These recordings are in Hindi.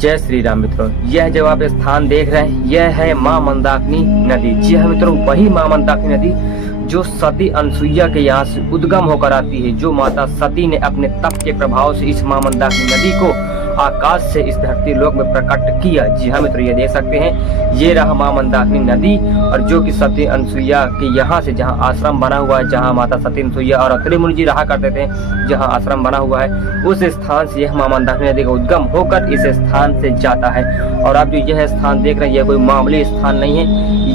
जय श्री राम मित्रों, यह जो आप स्थान देख रहे हैं यह है मां मंदाकिनी नदी। जी हाँ मित्रों, वही मां मंदाकिनी नदी जो सती अनसुईया के यहाँ से उद्गम होकर आती है। जो माता सती ने अपने तप के प्रभाव से इस मां मंदाकिनी नदी को आकाश से इस धरती लोक में प्रकट किया। जी हाँ मित्रों, ये देख सकते हैं ये रहा मां मंदाकिनी नदी, और जो कि सती अनसुईया के यहाँ से जहाँ आश्रम बना हुआ है, जहाँ माता सती अनसुईया और अत्रि मुनि जी रहा करते थे, जहाँ आश्रम बना हुआ है उस स्थान से यह मां मंदाकिनी नदी का उद्गम होकर इस स्थान से जाता है। और आप जो यह स्थान देख रहे हैं यह कोई मामूली स्थान नहीं है,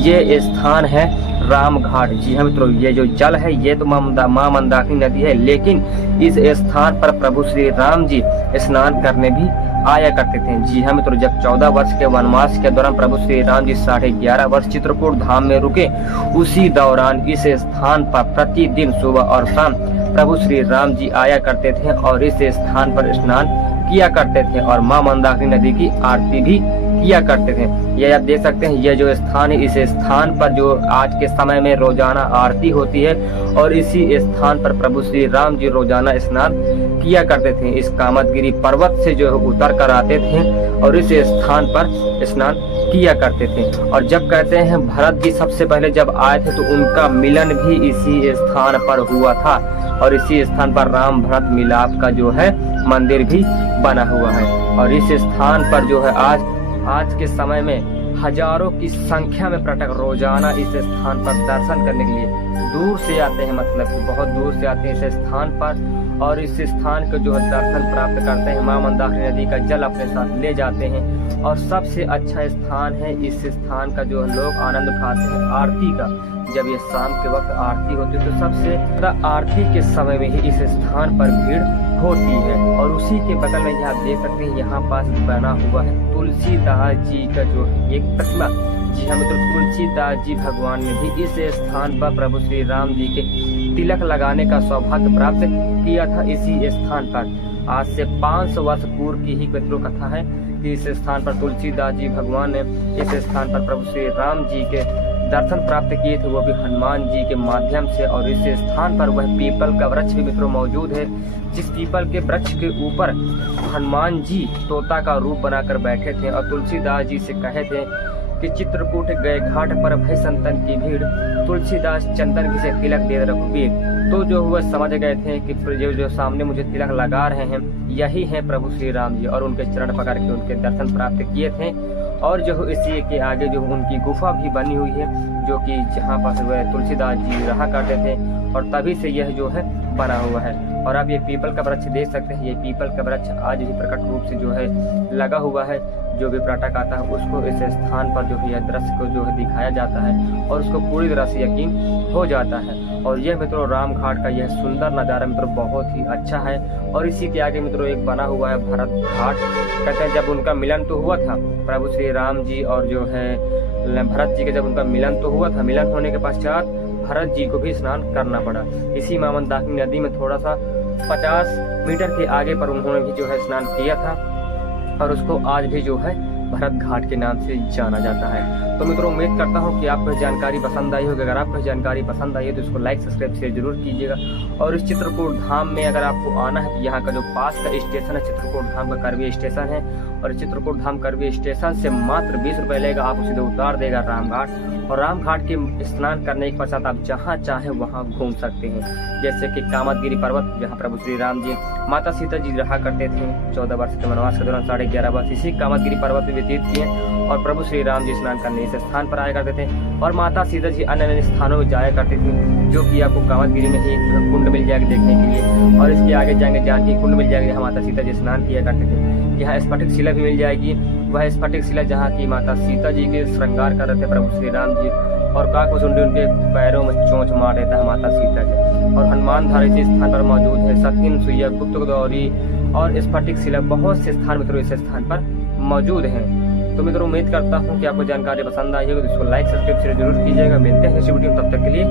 ये स्थान है राम घाट। जी हाँ मित्रों, ये जो जल है ये तो मां मंदाकिनी नदी है, लेकिन इस स्थान पर प्रभु श्री राम जी स्नान करने भी आया करते थे। जी हाँ मित्रों, जब 14 वर्ष के वनवास के दौरान प्रभु श्री राम जी 11.5 वर्ष चित्रकूट धाम में रुके, उसी दौरान इस स्थान पर प्रतिदिन सुबह और शाम प्रभु श्री राम जी आया करते थे और इस स्थान पर स्नान किया करते थे और मां मंदाकिनी नदी की आरती भी किया करते थे। यह आप देख सकते हैं ये जो स्थान है, इस स्थान पर जो आज के समय में रोजाना आरती होती है और इसी स्थान पर प्रभु श्री राम जी रोजाना स्नान किया करते थे। इस कामदगिरी पर्वत से जो उतर कर आते थे और इस स्थान पर स्नान किया करते थे। और जब कहते हैं भरत जी सबसे पहले जब आए थे तो उनका मिलन भी इसी स्थान पर हुआ था और इसी स्थान पर राम भरत मिलाप का जो है मंदिर भी बना हुआ है। और इस स्थान पर जो है आज के समय में हजारों की संख्या में पर्यटक रोजाना इस स्थान पर दर्शन करने के लिए दूर से आते हैं, मतलब कि बहुत दूर से आते हैं इस स्थान पर और इस स्थान को जो है दर्शन प्राप्त करते हैं। मां मंदाकिनी नदी का जल अपने साथ ले जाते हैं और सबसे अच्छा स्थान है इस स्थान का जो लोग आनंद उठाते हैं आरती का। जब ये शाम के वक्त आरती होती है तो सबसे ज्यादा आरती के समय में ही इस स्थान पर भीड़ होती है। और उसी के बगल में यहाँ देख सकते हैं यहाँ पास बना हुआ है तुलसीदास जी का जो एक प्रतिमा। जी हाँ मित्रों, तुलसीदास जी भगवान ने भी इस स्थान पर प्रभु श्री राम जी के तिलक लगाने का सौभाग्य प्राप्त किया था इसी स्थान पर। आज से 500 वर्ष पूर्व की ही मित्रों कथा है कि इस स्थान पर तुलसीदास जी भगवान ने इस स्थान पर प्रभु श्री राम जी के दर्शन प्राप्त किए थे, वो भी हनुमान जी के माध्यम से। और इस स्थान पर वह पीपल का वृक्ष भी मित्रों मौजूद है, जिस पीपल के वृक्ष के ऊपर हनुमान जी तोता का रूप बनाकर बैठे थे और तुलसीदास जी से कहे थे कि चित्रकूट गए घाट पर भय संतन की भीड़, तुलसीदास चंदन घिसे तिलक दे रघुबीर। तो जो हुआ समझ गए थे कि जो सामने मुझे तिलक लगा रहे हैं यही है प्रभु श्री राम जी, और उनके चरण पकड़ के उनके दर्शन प्राप्त किए थे। और जो इसी के आगे जो उनकी गुफा भी बनी हुई है, जो कि जहाँ पर वह तुलसीदास जी रहा करते थे और तभी से यह जो है बना हुआ है। और आप ये पीपल का वृक्ष देख सकते हैं, ये पीपल का वृक्ष आज भी प्रकट रूप से जो है लगा हुआ है। जो भी पर्यटक आता है उसको इस स्थान पर जो है यह दृश्य को जो है दिखाया जाता है और उसको पूरी तरह से यकीन हो जाता है। और यह मित्रों राम घाट का यह सुंदर नज़ारा मित्रों बहुत ही अच्छा है। और इसी के आगे मित्रों एक बना हुआ है भरत घाट। कहते हैं जब उनका मिलन तो हुआ था प्रभु श्री राम जी और जो है भरत जी के, जब उनका मिलन तो हुआ था, मिलन होने के पश्चात भरत जी को भी स्नान करना पड़ा इसी मां मंदाकिनी नदी में। थोड़ा सा 50 मीटर के आगे पर उन्होंने भी जो है स्नान किया था और उसको आज भी जो है भरत घाट के नाम से जाना जाता है। तो मित्रों उम्मीद करता हूँ कि आपको जानकारी पसंद आई होगी। अगर आपको जानकारी पसंद आई है तो इसको लाइक सब्सक्राइब शेयर जरूर कीजिएगा। और इस चित्रकूट धाम में अगर आपको आना है तो यहाँ का जो पास का स्टेशन है चित्रकूट धाम का करवी स्टेशन है, और चित्रकूट धाम करवी स्टेशन से मात्र 20 रुपये लेगा, आपको सीधे उतार देगा रामघाट। और रामघाट के स्नान करने के पश्चात आप जहाँ चाहे वहाँ घूम सकते हैं, जैसे कि कामदगिरी पर्वत जहाँ प्रभु श्री राम जी माता सीता जी रहा करते थे 14 वर्ष के वनवास के दौरान 11.5 वर्ष इसी कामदगिरी पर्वत में व्यतीत किए और प्रभु श्री राम जी स्नान करने इस स्थान पर आया करते थे। और माता सीता जी अन्य अन्य स्थानों में जाया करती थी, जो कि आपको कामदगिरी में ही कुंड मिल जाएगा देखने के लिए। और इसके आगे जाएंगे जानकी कुंड मिल जाएगा जहाँ माता सीता जी स्नान किया करते थे। यहाँ स्फटिक शिला भी मिल जाएगी, वह स्फटिक शिला जहाँ की माता सीता जी के श्रृंगार कर रहे थे प्रभु श्री राम जी, और काकभुसुंडी उनके पैरों में चोंच मार देता है माता सीता के। और हनुमान धार इसी स्थान पर मौजूद है, सती अनसुईया, गुप्त गोदावरी और स्फटिक शिला, बहुत से स्थान मित्रों इस स्थान पर मौजूद हैं। तो मित्रों उम्मीद करता हूँ कि आपको जानकारी पसंद आई होगी, तो इसको लाइक सब्सक्राइब जरूर कीजिएगा। मिलते हैं इसी वीडियो में, तब तक के लिए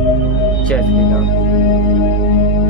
जय श्री राम।